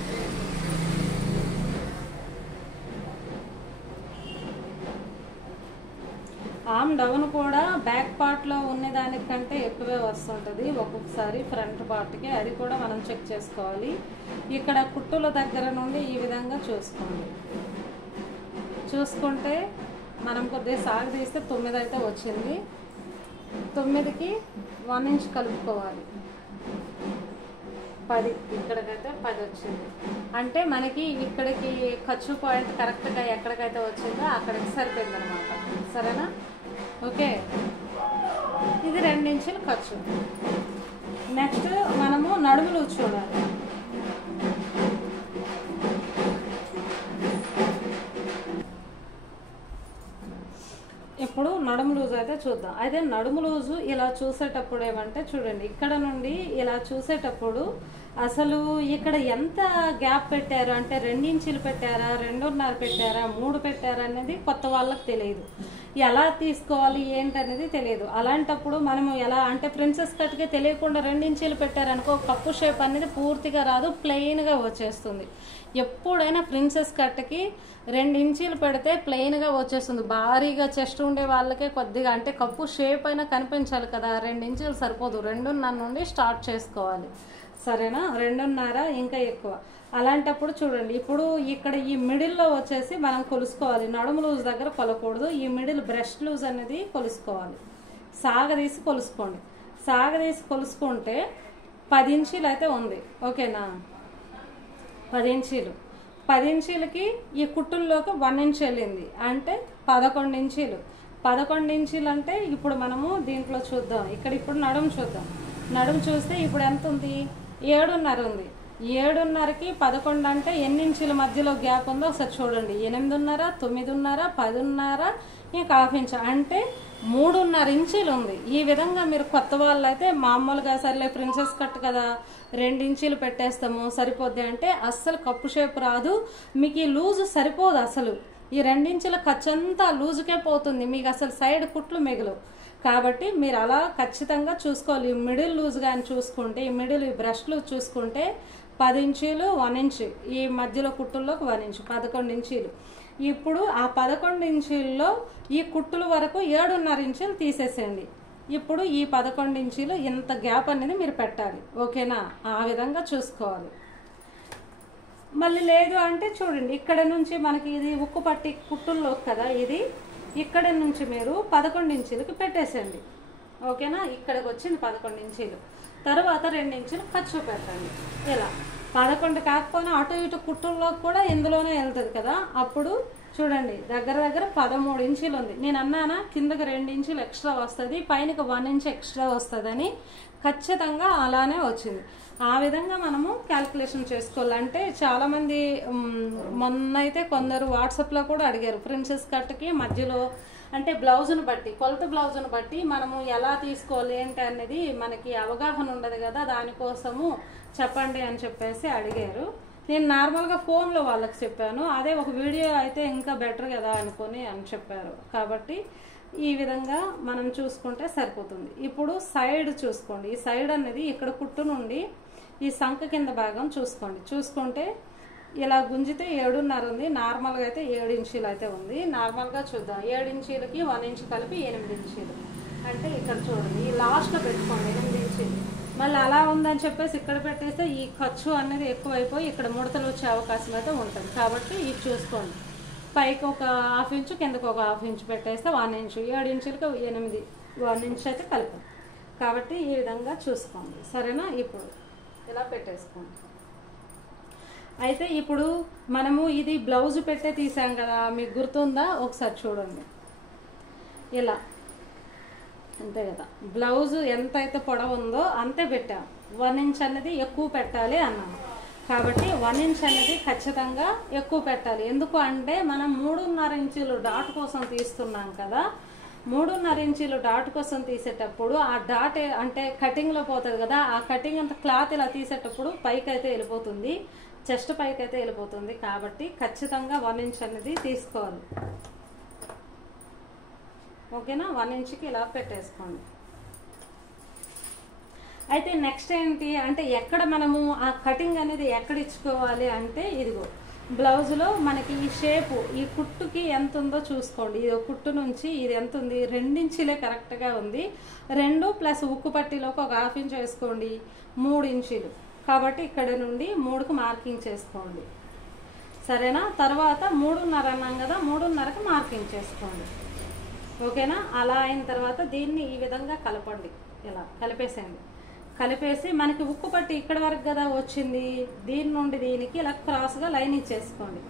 ఆమ్ డౌన్ కూడా బ్యాక్ పార్ట్లో ఉన్నదానికంటే ఎక్కువే వస్తుంటుంది ఒక్కొక్కసారి ఫ్రంట్ పార్ట్కి. అది కూడా మనం చెక్ చేసుకోవాలి. ఇక్కడ కుట్టుల దగ్గర నుండి ఈ విధంగా చూసుకుంటే మనం కొద్దిగా సాగు తీస్తే 9 అయితే వచ్చింది. 9కి 1 ఇంచ్ కలుపుకోవాలి. 10, ఇక్కడికైతే 10 వచ్చింది. అంటే మనకి ఇక్కడికి ఖర్చు పాయింట్ కరెక్ట్గా ఎక్కడికైతే వచ్చిందో అక్కడికి సరిపోయింది అనమాట. సరేనా? ఓకే, ఇది 2 ఇంచులు ఖర్చు. నెక్స్ట్ మనము నడుములు చూడాలి. ఇప్పుడు నడుము లూజ్ అయితే చూద్దాం. అయితే నడుము లూజు ఇలా చూసేటప్పుడు ఏమంటే చూడండి, ఇక్కడ నుండి ఇలా చూసేటప్పుడు అసలు ఇక్కడ ఎంత గ్యాప్ పెట్టారు అంటే 2 ఇంచులు పెట్టారా, 2.5 పెట్టారా, 3 పెట్టారా అనేది కొత్త వాళ్ళకి తెలియదు. ఎలా తీసుకోవాలి ఏంటనేది తెలియదు. అలాంటప్పుడు మనము ఎలా అంటే ప్రిన్సెస్ కట్కి తెలియకుండా 2 ఇంచులు పెట్టారనుకో కప్పు షేప్ అనేది పూర్తిగా రాదు, ప్లెయిన్గా వచ్చేస్తుంది. ఎప్పుడైనా ప్రిన్సెస్ కట్కి 2 ఇంచులు పెడితే ప్లెయిన్గా వచ్చేస్తుంది. భారీగా చెస్ట్ ఉండే వాళ్ళకే కొద్దిగా అంటే కప్పు షేప్ అయినా కనిపించాలి కదా, 2 ఇంచులు సరిపోదు, 2.5 నుండి స్టార్ట్ చేసుకోవాలి. సరేనా? 2.5 ఇంకా ఎక్కువ. అలాంటప్పుడు చూడండి, ఇప్పుడు ఇక్కడ ఈ మిడిల్లో వచ్చేసి మనం కొలుసుకోవాలి. నడుము లూజ్ దగ్గర కొలకూడదు, ఈ మిడిల్ బ్రెస్ట్ లూజ్ అనేది కొలుసుకోవాలి. సాగదీసి కొలుసుకోండి. సాగదీసి కొలుసుకుంటే 10 ఇంచులు అయితే ఉంది. ఓకేనా? 10 ఇంచులు. 10 ఇంచులకి ఈ కుట్టుల్లోకి 1 ఇంచ్ వెళ్ళింది అంటే 11 ఇంచులు. 11 ఇంచులు అంటే ఇప్పుడు మనము దీంట్లో చూద్దాం. ఇక్కడ ఇప్పుడు నడుము చూద్దాం. నడుము చూస్తే ఇప్పుడు ఎంత ఉంది? 7.5 ఉంది. 7.5కి 11 అంటే ఎన్ని ఇంచుల మధ్యలో గ్యాప్ ఉందో ఒకసారి చూడండి. 8.5, 9.5, 10.5, ఇంకా 1/2 ఇంచ్ అంటే 3.5 ఇంచులు ఉంది. ఈ విధంగా మీరు కొత్త వాళ్ళు అయితే మామూలుగా సర్లే ప్రిన్సెస్ కట్ కదా 2 ఇంచులు పెట్టేస్తాము సరిపోద్ది అంటే అస్సలు కప్పు షేప్ రాదు, మీకు ఈ లూజు సరిపోదు. అసలు ఈ 2 ఇంచుల ఖర్చు అంతా లూజుకే పోతుంది, మీకు అసలు సైడ్ కుట్లు మిగలవు. కాబట్టి మీరు అలా ఖచ్చితంగా చూసుకోవాలి. ఈ మిడిల్ లూజ్ కానీ చూసుకుంటే, ఈ మిడిల్ ఈ బ్రష్ లూజ్ చూసుకుంటే 10 ఇంచులు 1 ఇంచ్, ఈ మధ్యలో కుట్టుల్లోకి 1 ఇంచ్, 11 ఇంచులు. ఇప్పుడు ఆ 11 ఇంచుల్లో ఈ కుట్టుల వరకు 7.5 ఇంచులు తీసేసేయండి. ఇప్పుడు ఈ 11 ఇంచులు ఇంత గ్యాప్ అనేది మీరు పెట్టాలి. ఓకేనా? ఆ విధంగా చూసుకోవాలి. మళ్ళీ లేదు అంటే చూడండి, ఇక్కడ నుంచి మనకి ఇది ఉక్కు పట్టి కుట్టుల్లో కదా, ఇది ఇక్కడ నుంచి మీరు 11 ఇంచులకి పెట్టేసేయండి. ఓకేనా? ఇక్కడికి వచ్చింది 11 ఇంచులు. తర్వాత 2 ఇంచులు ఖర్చు పెట్టండి. ఇలా 11 కాకపోయినా అటు ఇటు కుట్టుల్లోకి కూడా ఇందులోనే వెళ్తుంది కదా. అప్పుడు చూడండి, దగ్గర దగ్గర 13 ఇంచులు ఉంది. నేను అన్నానా కిందకి 2 ఇంచులు ఎక్స్ట్రా వస్తుంది, పైనకి 1 ఇంచ్ ఎక్స్ట్రా వస్తుందని. ఖచ్చితంగా అలానే వచ్చింది. ఆ విధంగా మనము క్యాల్కులేషన్ చేసుకోవాలంటే చాలామంది మొన్న అయితే కొందరు వాట్సాప్లో కూడా అడిగారు, ప్రిన్సెస్ కట్కి మధ్యలో అంటే బ్లౌజును బట్టి, కొలత బ్లౌజును బట్టి మనము ఎలా తీసుకోవాలి ఏంటి అనేది మనకి అవగాహన ఉండదు కదా, దానికోసము చెప్పండి అని చెప్పేసి అడిగారు. నేను నార్మల్గా ఫోన్లో వాళ్ళకి చెప్పాను, అదే ఒక వీడియో అయితే ఇంకా బెటర్ కదా అనుకొని అని చెప్పారు. కాబట్టి ఈ విధంగా మనం చూసుకుంటే సరిపోతుంది. ఇప్పుడు సైడ్ చూసుకోండి. ఈ సైడ్ అనేది ఇక్కడ కుట్టు నుండి ఈ సంఖ కింద భాగం చూసుకోండి. చూసుకుంటే ఇలా గుంజితే 7.5 ఉంది, నార్మల్గా అయితే 7 ఇంచులు అయితే ఉంది. నార్మల్గా చూద్దాం. 7 ఇంచులకి 1 ఇంచ్ కలిపి 8 ఇంచులు అంటే ఇక్కడ చూడండి, ఈ లాస్ట్లో పెట్టుకోండి 8 ఇంచులు. మళ్ళీ అలా ఉందని చెప్పేసి ఇక్కడ పెట్టేస్తే ఈ ఖర్చు అనేది ఎక్కువైపోయి ఇక్కడ ముడతలు వచ్చే అవకాశం అయితే ఉంటుంది. కాబట్టి ఇది చూసుకోండి. పైకి ఒక 1/2 ఇంచు, కిందకి ఒక 1/2 ఇంచు పెట్టేస్తే 1 ఇంచు, 7 ఇంచులకి 8, 1 ఇంచ్ అయితే కలిపి. కాబట్టి ఈ విధంగా చూసుకోండి. సరేనా? ఇప్పుడు ఇలా పెట్టేసుకోండి. అయితే ఇప్పుడు మనము ఇది బ్లౌజ్ పెట్టే తీసాం కదా, మీకు గుర్తుందా? ఒకసారి చూడండి. ఇలా అంతే కదా, బ్లౌజ్ ఎంత అయితే పొడవు ఉందో అంతే పెట్టాం. 1 ఇంచ్ అనేది ఎక్కువ పెట్టాలి అన్నాము. కాబట్టి 1 ఇంచ్ అనేది ఖచ్చితంగా ఎక్కువ పెట్టాలి. ఎందుకు అంటే మనం 3.5 ఇంచులు డాట్ కోసం తీస్తున్నాం కదా. 3.5 ఇంచులు డాట్ కోసం తీసేటప్పుడు ఆ డాట్ అంటే కటింగ్లో పోతుంది కదా, ఆ కటింగ్ అంత క్లాత్ ఇలా తీసేటప్పుడు పైకి అయితే వెళ్ళిపోతుంది, చెస్ట్ పైకి అయితే వెళ్ళిపోతుంది. కాబట్టి ఖచ్చితంగా 1 ఇంచ్ అనేది తీసుకోవాలి. ఓకేనా? 1 ఇంచ్కి ఇలా పెట్టేసుకోండి. అయితే నెక్స్ట్ ఏంటి అంటే ఎక్కడ మనము ఆ కటింగ్ అనేది ఎక్కడ ఇచ్చుకోవాలి అంటే ఇదిగో బ్లౌజ్లో మనకి ఈ షేపు ఈ కుట్టుకి ఎంత ఉందో చూసుకోండి. ఇది కుట్టు నుంచి ఇది ఎంత ఉంది? 2 ఇంచులే కరెక్ట్గా ఉంది. 2 ప్లస్ ఉక్కు పట్టీలోకి ఒక 1/2 ఇంచ్ వేసుకోండి, 3 ఇంచులు. కాబట్టి ఇక్కడ నుండి 3కి మార్కింగ్ చేసుకోండి. సరేనా? తర్వాత 3.5 అన్నాం కదా, 3.5కి మార్కింగ్ చేసుకోండి. ఓకేనా? అలా అయిన తర్వాత దీన్ని ఈ విధంగా కలపండి. ఇలా కలిపేసేయండి. కలిపేసి మనకి ఉక్కు పట్టి ఇక్కడ వరకు కదా వచ్చింది, దీని నుండి దీనికి ఇలా క్రాస్గా లైన్ ఇచ్చేసుకోండి.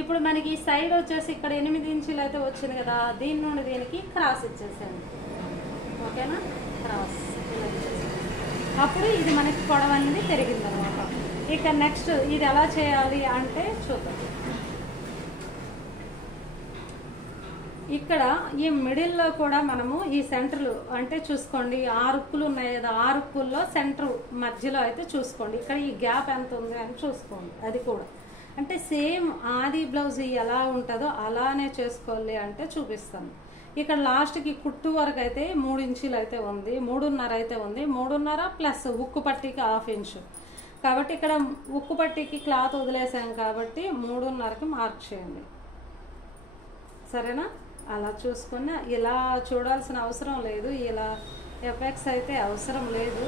ఇప్పుడు మనకి ఈ సైడ్ వచ్చేసి ఇక్కడ 8 ఇంచులు అయితే వచ్చింది కదా, దీని నుండి దీనికి క్రాస్ ఇచ్చేసేయండి. ఓకేనా, క్రాస్ ఇలా ఇచ్చేసేయండి. అప్పుడు ఇది మనకి పొడవు అనేది పెరిగిందనమాట. ఇక నెక్స్ట్ ఇది ఎలా చేయాలి అంటే చూద్దాం. ఇక్కడ ఈ మిడిల్లో కూడా మనము ఈ సెంటర్లు అంటే చూసుకోండి, 6 ఉక్కులు ఉన్నాయి కదా, 6 ఉక్కుల్లో సెంటర్ మధ్యలో అయితే చూసుకోండి, ఇక్కడ ఈ గ్యాప్ ఎంత ఉంది అని చూసుకోండి. అది కూడా అంటే సేమ్ ఆది బ్లౌజ్ ఎలా ఉంటుందో అలానే చేసుకోవాలి అంటే చూపిస్తాను. ఇక్కడ లాస్ట్కి కుట్టు వరకు అయితే 3 ఇంచులు అయితే ఉంది, 3.5 అయితే ఉంది, 3.5 ప్లస్ ఉక్కు పట్టీకి 1/2 ఇంచు. కాబట్టి ఇక్కడ ఉక్కు పట్టీకి క్లాత్ వదిలేసాం కాబట్టి 3.5కి మార్క్ చేయండి. సరేనా, అలా చూసుకుని ఇలా చూడాల్సిన అవసరం లేదు, ఇలా ఎఫెక్ట్స్ అయితే అవసరం లేదు.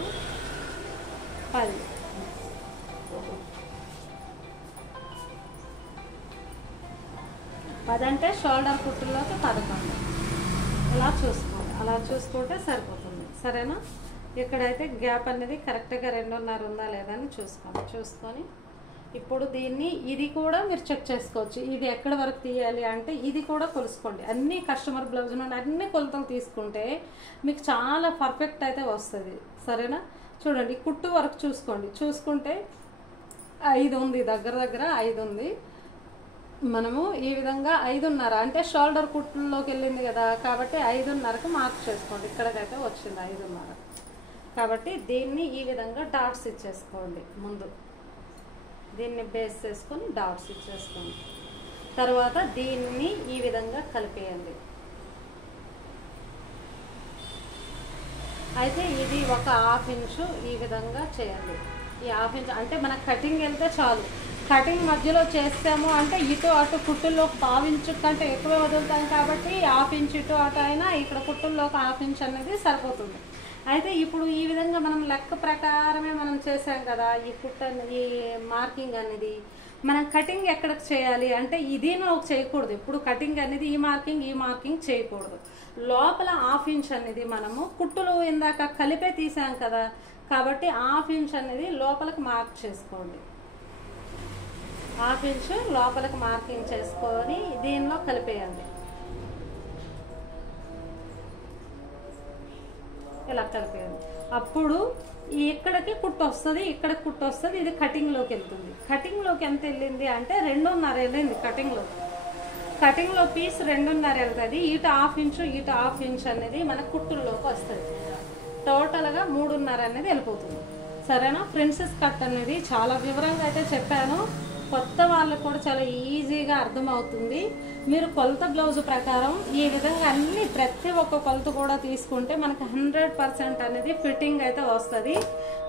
10 అంటే షోల్డర్ కుట్టుల్లోకి 11 ఇలా చూసుకోండి. అలా చూసుకుంటే సరిపోతుంది. సరేనా, ఇక్కడైతే గ్యాప్ అనేది కరెక్ట్గా 2.5 ఉందా లేదా అని చూసుకొని ఇప్పుడు దీన్ని ఇది కూడా మీరు చెక్ చేసుకోవచ్చు. ఇది ఎక్కడి వరకు తీయాలి అంటే ఇది కూడా కొలుసుకోండి. అన్ని కస్టమర్ బ్లౌజ్ నుండి అన్ని కొలతలు తీసుకుంటే మీకు చాలా పర్ఫెక్ట్ అయితే వస్తుంది. సరేనా, చూడండి కుట్టు వరకు చూసుకుంటే 5 ఉంది, దగ్గర 5 ఉంది. మనము ఈ విధంగా 5.5 అంటే షోల్డర్ కుట్టుల్లోకి వెళ్ళింది కదా, కాబట్టి 5.5కి మార్క్ చేసుకోండి. ఇక్కడికైతే వచ్చింది 5.5. కాబట్టి దీన్ని ఈ విధంగా డాట్స్ ఇచ్చేసుకోండి. ముందు దీన్ని బేస్ చేసుకొని డాట్స్ ఇచ్చేసుకోండి. తర్వాత దీన్ని ఈ విధంగా కలిపేయండి. అయితే ఇది ఒక 1/2 ఇంచు ఈ విధంగా చేయండి. ఈ 1/2 ఇంచు అంటే మన కటింగ్ వెళ్తే చాలు. కటింగ్ మధ్యలో చేస్తాము అంటే ఇటు అటు కుట్టుల్లో 1/2 ఇంచు కంటే ఎక్కువ వదులుతాం కాబట్టి 1/2 ఇంచు ఇటు అటు అయినా ఇక్కడ కుట్టుల్లోకి 1/2 ఇంచు అనేది సరిపోతుంది. అయితే ఇప్పుడు ఈ విధంగా మనం లెక్క ప్రకారమే మనం చేసాం కదా, ఈ ఈ మార్కింగ్ అనేది మనం కటింగ్ ఎక్కడికి చేయాలి అంటే ఇదిలో చేయకూడదు. ఇప్పుడు కటింగ్ అనేది ఈ మార్కింగ్ చేయకూడదు. లోపల 1/2 ఇంచ్ అనేది మనము కుట్టులు ఇందాక కలిపే తీసాం కదా, కాబట్టి 1/2 ఇంచ్ అనేది లోపలికి మార్క్ చేసుకోండి. 1/2 ఇంచ్ లోపలికి మార్కింగ్ చేసుకొని దీనిలో కలిపేయండి. ఇలా కలిపేయండి. అప్పుడు ఇక్కడికి కుట్టు వస్తుంది, ఇక్కడికి కుట్టు వస్తుంది, ఇది కటింగ్లోకి వెళ్తుంది. కటింగ్లోకి ఎంత వెళ్ళింది అంటే 2.5 వెళ్ళింది కటింగ్లో పీస్ 2.5 వెళ్తుంది. ఇటు 1/2 ఇంచు ఇటు 1/2 ఇంచ్ అనేది మన కుట్టుల్లోకి వస్తుంది. టోటల్గా 3.5 అనేది వెళ్ళిపోతుంది. సరేనా, ప్రిన్సెస్ కట్ అనేది చాలా వివరంగా అయితే చెప్పాను. కొత్త వాళ్ళకు కూడా చాలా ఈజీగా అర్థమవుతుంది. మీరు కొలత బ్లౌజ్ ప్రకారం ఈ విధంగా అన్ని ప్రతి ఒక్క కొలత కూడా తీసుకుంటే మనకు 100% అనేది ఫిట్టింగ్ అయితే వస్తుంది.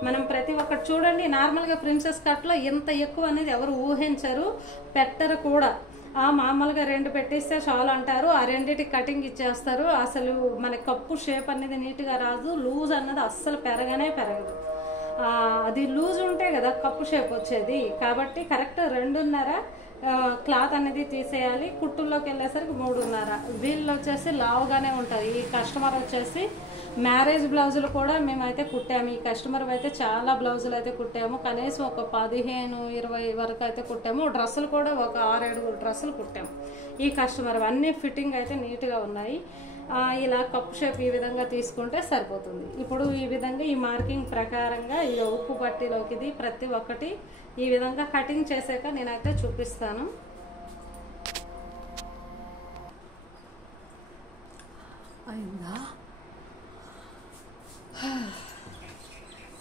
మనం ప్రతి ఒక్కటి చూడండి, నార్మల్గా ప్రిన్సెస్ కట్లో ఎంత ఎక్కువ అనేది ఎవరు ఊహించరు, పెట్టరు కూడా. మామూలుగా 2 పెట్టిస్తే చాలు అంటారు, ఆ 2టికి కటింగ్ ఇచ్చేస్తారు. అసలు మన కప్పు షేప్ అనేది నీట్గా రాదు, లూజ్ అన్నది అస్సలు పెరగదు. అది లూజ్ ఉంటే కదా కప్పు షేప్ వచ్చేది. కాబట్టి కరెక్ట్ 2.5 క్లాత్ అనేది తీసేయాలి. కుట్టుల్లోకి వెళ్ళేసరికి 3.5. వీళ్ళు వచ్చేసి లావుగానే ఉంటారు. ఈ కస్టమర్ వచ్చేసి మ్యారేజ్ బ్లౌజులు కూడా మేమైతే కుట్టాము. ఈ కస్టమర్ అయితే చాలా బ్లౌజులు అయితే కుట్టాము. కనీసం ఒక 15-20 వరకు అయితే కుట్టాము. డ్రెస్సులు కూడా ఒక 6-7 డ్రెస్సులు కుట్టాము. ఈ కస్టమర్ అన్నీ ఫిట్టింగ్ అయితే నీట్గా ఉన్నాయి. ఇలా కప్పు షేప్ ఈ విధంగా తీసుకుంటే సరిపోతుంది. ఇప్పుడు ఈ విధంగా ఈ మార్కింగ్ ప్రకారంగా ఈ ఉక్కు పట్టీలోకి ఇది ప్రతి ఒక్కటి ఈ విధంగా కటింగ్ చేసాక నేనైతే చూపిస్తాను. అయిందా?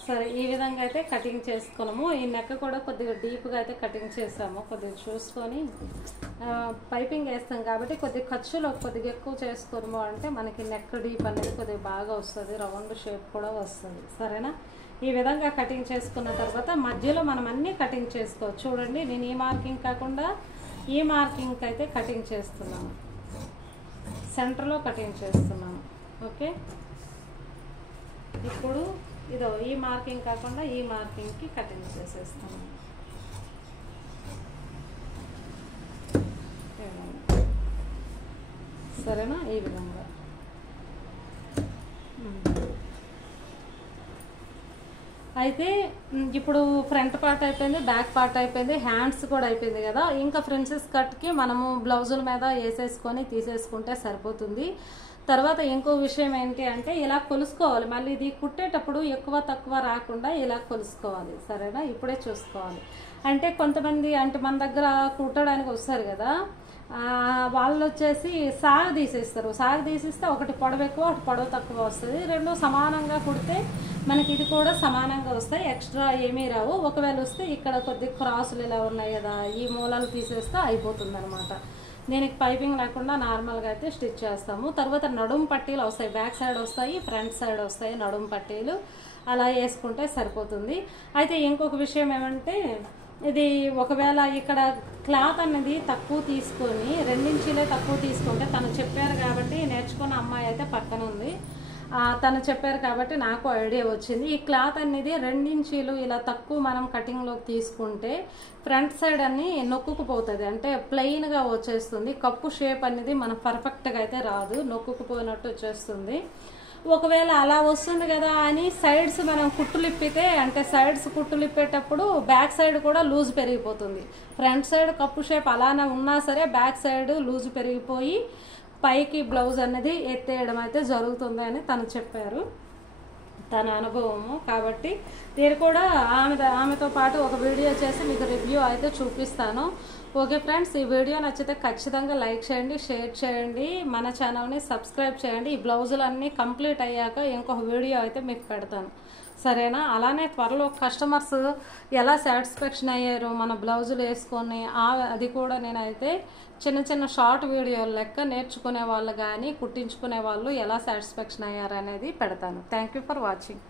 సరే, ఈ విధంగా అయితే కటింగ్ చేసుకున్నాము. ఈ నెక్ కూడా కొద్దిగా డీప్గా అయితే కటింగ్ చేసాము. కొద్దిగా చూసుకొని పైపింగ్ వేస్తాం కాబట్టి కొద్దిగా ఖర్చులో కొద్దిగా ఎక్కువ చేసుకోము అంటే మనకి నెక్ డీప్ అనేది కొద్దిగా బాగా వస్తుంది, రౌండ్ షేప్ కూడా వస్తుంది. సరేనా, ఈ విధంగా కటింగ్ చేసుకున్న తర్వాత మధ్యలో మనం అన్నీ కటింగ్ చేసుకోవచ్చు. చూడండి, నేను ఈ మార్కింగ్ కాకుండా ఈ మార్కింగ్ అయితే కటింగ్ చేస్తున్నాను, సెంటర్లో కటింగ్ చేస్తున్నాను. ఓకే, ఇప్పుడు ఇదో ఈ మార్కింగ్ కాకుండా ఈ మార్కింగ్కి కటింగ్ చేసేస్తాను. సరేనా, ఈ విధంగా అయితే ఇప్పుడు ఫ్రంట్ పార్ట్ అయిపోయింది, బ్యాక్ పార్ట్ అయిపోయింది, హ్యాండ్స్ కూడా అయిపోయింది కదా. ఇంకా ప్రిన్సెస్ కట్కి మనము బ్లౌజుల మీద వేసేసుకొని తీసేసుకుంటే సరిపోతుంది. తర్వాత ఇంకో విషయం ఏంటి అంటే ఇలా కొలుసుకోవాలి. మళ్ళీ ఇది కుట్టేటప్పుడు ఎక్కువ తక్కువ రాకుండా ఇలా కొలుసుకోవాలి, సరేనా? ఇప్పుడే చూసుకోవాలి. అంటే కొంతమంది అంటే మన దగ్గర కుట్టడానికి వస్తారు కదా, వాళ్ళు వచ్చేసి సాగ తీసేస్తారు. సాగ తీసిస్తే ఒకటి పొడవు ఎక్కువ, ఒకటి పొడవు తక్కువ వస్తుంది. రెండు సమానంగా కుడితే మనకి ఇది కూడా సమానంగా వస్తాయి, ఎక్స్ట్రా ఏమీ రావు. ఒకవేళ వస్తే ఇక్కడ కొద్ది క్రాసులు ఇలా ఉన్నాయి కదా, ఈ మూలాలు తీసేస్తే అయిపోతుంది అనమాట. దీనికి పైపింగ్ లేకుండా నార్మల్గా అయితే స్టిచ్ చేస్తాము. తర్వాత నడుము పట్టీలు వస్తాయి, బ్యాక్ సైడ్ వస్తాయి, ఫ్రంట్ సైడ్ వస్తాయి నడుము పట్టీలు. అలా వేసుకుంటే సరిపోతుంది. అయితే ఇంకొక విషయం ఏమంటే, ఇది ఒకవేళ ఇక్కడ క్లాత్ అనేది తక్కువ తీసుకొని 2 ఇంచీలే తక్కువ తీసుకుంటే, తను చెప్పారు కాబట్టి నేర్చుకున్న అమ్మాయి అయితే పక్కన ఉంది, తను చెప్పారు కాబట్టి నాకు ఐడియా వచ్చింది. ఈ క్లాత్ అనేది 2 ఇంచీలు ఇలా తక్కువ మనం కటింగ్లోకి తీసుకుంటే ఫ్రంట్ సైడ్ అన్ని నొక్కుకుపోతుంది, అంటే ప్లెయిన్గా వచ్చేస్తుంది. కప్పు షేప్ అనేది మనం పర్ఫెక్ట్గా అయితే రాదు, నొక్కుకుపోయినట్టు వచ్చేస్తుంది. ఒకవేళ అలా వస్తుంది కదా అని సైడ్స్ మనం కుట్టులు ఇప్పితే, అంటే సైడ్స్ కుట్టులు ఇప్పేటప్పుడు బ్యాక్ సైడ్ కూడా లూజ్ పెరిగిపోతుంది. ఫ్రంట్ సైడ్ కప్పు షేప్ అలానే ఉన్నా సరే బ్యాక్ సైడ్ లూజ్ పెరిగిపోయి పైకి బ్లౌజ్ అనేది ఎత్తేయడం అయితే జరుగుతుంది అని తను చెప్పారు, తన అనుభవము. కాబట్టి నేను కూడా ఆమెతో పాటు ఒక వీడియో చేసి మీకు రివ్యూ అయితే చూపిస్తాను. ఓకే ఫ్రెండ్స్, ఈ వీడియో నచ్చితే ఖచ్చితంగా లైక్ చేయండి, షేర్ చేయండి, మన ఛానల్ని సబ్స్క్రైబ్ చేయండి. ఈ బ్లౌజులన్నీ కంప్లీట్ అయ్యాక ఇంకొక వీడియో అయితే మీకు పెడతాను, సరేనా? అలానే త్వరలో కస్టమర్స్ ఎలా సాటిస్ఫాక్షన్ అయ్యారు మన బ్లౌజులు వేసుకొని, అది కూడా నేనైతే చిన్న చిన్న షార్ట్ వీడియోలు లెక్క నేర్చుకునే వాళ్ళు కానీ కుట్టించుకునే వాళ్ళు ఎలా సాటిస్ఫాక్షన్ అయ్యారు అనేది పెడతాను. Thank you for watching.